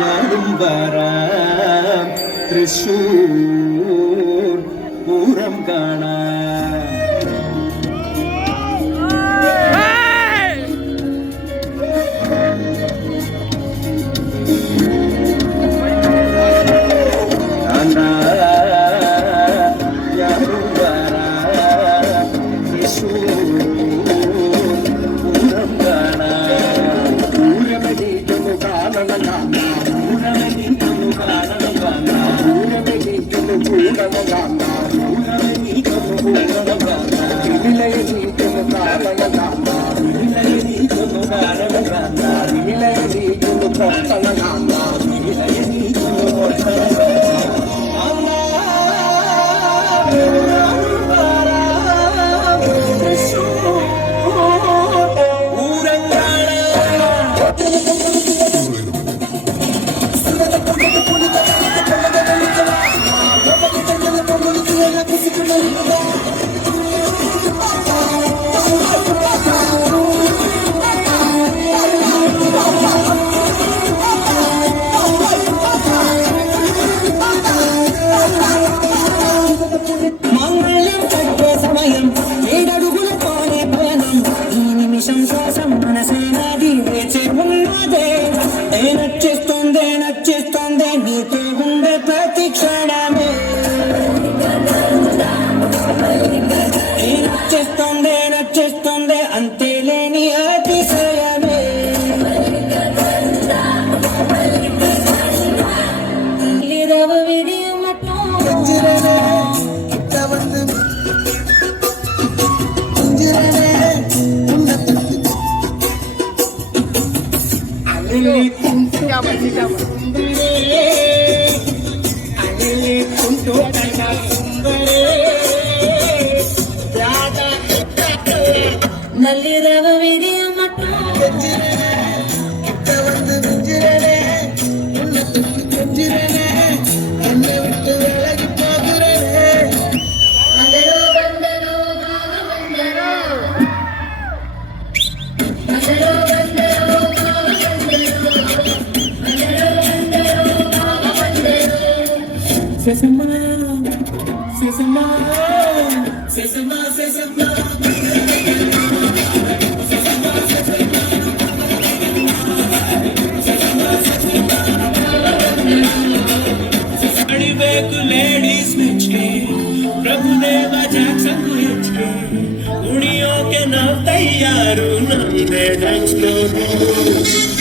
ഞാനും വരാം തൃശ്ശൂർ പൂരം കാണാൻ. ഞാനും വരാം തൃശ്ശൂർ പൂരം കാണാൻ. പൂരമെണീക്കുന്നു കാണണം, പൂരമെണീക്കുന്നു കാണണം, പൂരമെണീക്കുന്നു പൂരണം കാണാം, പൂരമെണീക്കുന്നു പൂരണം കാണാം, ഇലയെണീക്കുന്നു കാണണം, ഇലയെണീക്കുന്നു കാണണം കാണാം, ഇലയെണീക്കുന്നു പൊട്ടണം കാണാം, ഇലയെണീക്കുന്നു പൊട്ടണം నచ్చేస్తుంది నీతో ఉండే ప్రతి క్షణమే నచ్చేస్తుంది అంతేలేని అతిశయమే இரவு விடியும் மட்டும் நள்ளிரவு விடிய மட்டும் என்னை விட்டு விலகி போகிறேனே. மலரோ வந்தரோ வந்தரோ மலரோ வந்தரோ Sesama, sesama, sesama, sesama. अड़ीबेक लेडीज बिच के प्रभु देवा जैक्सन बिच के उड़ियों के नाम तैयारू नंदे डांस करो.